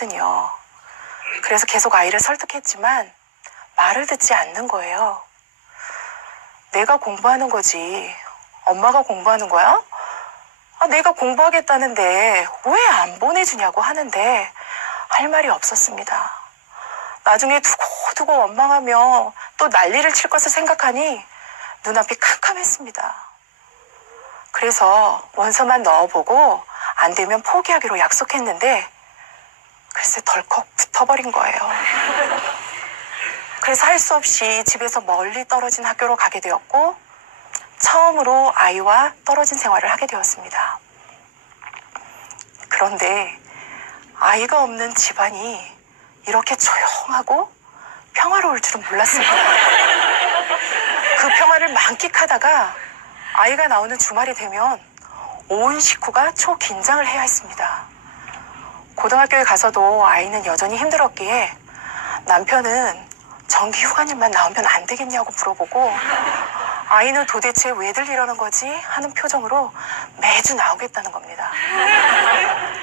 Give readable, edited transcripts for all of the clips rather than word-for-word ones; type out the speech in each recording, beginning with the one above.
했거든요. 그래서 계속 아이를 설득했지만 말을 듣지 않는 거예요. 내가 공부하는 거지. 엄마가 공부하는 거야? 내가 공부하겠다는데 왜 안 보내주냐고 하는데 할 말이 없었습니다. 나중에 두고두고 원망하며 또 난리를 칠 것을 생각하니 눈앞이 캄캄했습니다. 그래서 원서만 넣어보고 안 되면 포기하기로 약속했는데 글쎄 덜컥 붙어버린 거예요. 그래서 할 수 없이 집에서 멀리 떨어진 학교로 가게 되었고 처음으로 아이와 떨어진 생활을 하게 되었습니다. 그런데 아이가 없는 집안이 이렇게 조용하고 평화로울 줄은 몰랐습니다. 그 평화를 만끽하다가 아이가 나오는 주말이 되면 온 식구가 초긴장을 해야 했습니다. 고등학교에 가서도 아이는 여전히 힘들었기에 남편은 정기 휴가님만 나오면 안 되겠냐고 물어보고 아이는 도대체 왜들 이러는 거지? 하는 표정으로 매주 나오겠다는 겁니다.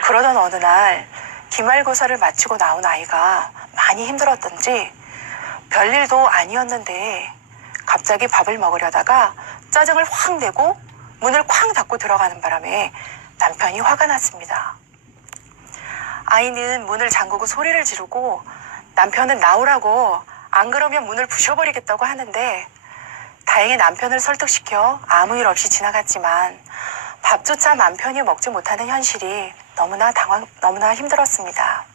그러던 어느 날 기말고사를 마치고 나온 아이가 많이 힘들었던지 별일도 아니었는데 갑자기 밥을 먹으려다가 짜증을 확 내고 문을 쾅 닫고 들어가는 바람에 남편이 화가 났습니다. 아이는 문을 잠그고 소리를 지르고 남편은 나오라고 안 그러면 문을 부셔버리겠다고 하는데 다행히 남편을 설득시켜 아무 일 없이 지나갔지만 밥조차 맘 편히 먹지 못하는 현실이 너무나 힘들었습니다.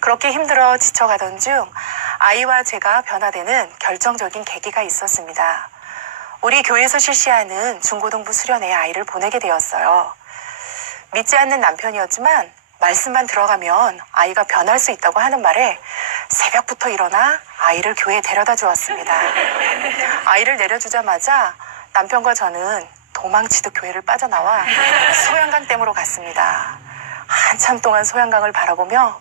그렇게 힘들어 지쳐가던 중 아이와 제가 변화되는 결정적인 계기가 있었습니다. 우리 교회에서 실시하는 중고등부 수련회에 아이를 보내게 되었어요. 믿지 않는 남편이었지만 말씀만 들어가면 아이가 변할 수 있다고 하는 말에 새벽부터 일어나 아이를 교회에 데려다 주었습니다. 아이를 내려주자마자 남편과 저는 도망치듯 교회를 빠져나와 소양강댐으로 갔습니다. 한참 동안 소양강을 바라보며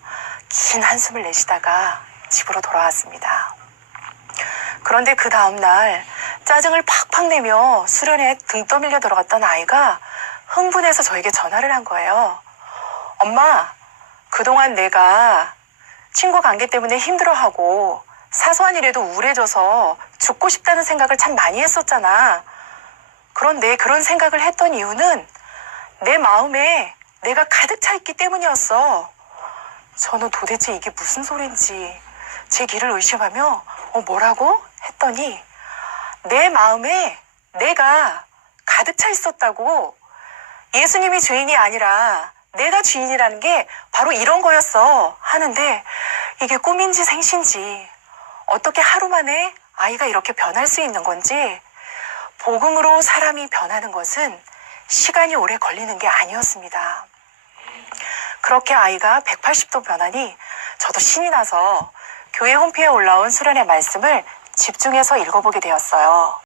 긴 한숨을 내쉬다가 집으로 돌아왔습니다. 그런데 그 다음날 짜증을 팍팍 내며 수련회에 등 떠밀려 들어갔던 아이가 흥분해서 저에게 전화를 한 거예요. 엄마, 그동안 내가 친구 관계 때문에 힘들어하고 사소한 일에도 우울해져서 죽고 싶다는 생각을 참 많이 했었잖아. 그런데 그런 생각을 했던 이유는 내 마음에 내가 가득 차 있기 때문이었어. 저는 도대체 이게 무슨 소린지 제 귀를 의심하며 뭐라고? 했더니 내 마음에 내가 가득 차 있었다고. 예수님이 주인이 아니라 내가 주인이라는 게 바로 이런 거였어 하는데 이게 꿈인지 생신지 어떻게 하루 만에 아이가 이렇게 변할 수 있는 건지 복음으로 사람이 변하는 것은 시간이 오래 걸리는 게 아니었습니다. 그렇게 아이가 180도 변하니 저도 신이 나서 교회 홈페이지에 올라온 수련의 말씀을 집중해서 읽어보게 되었어요.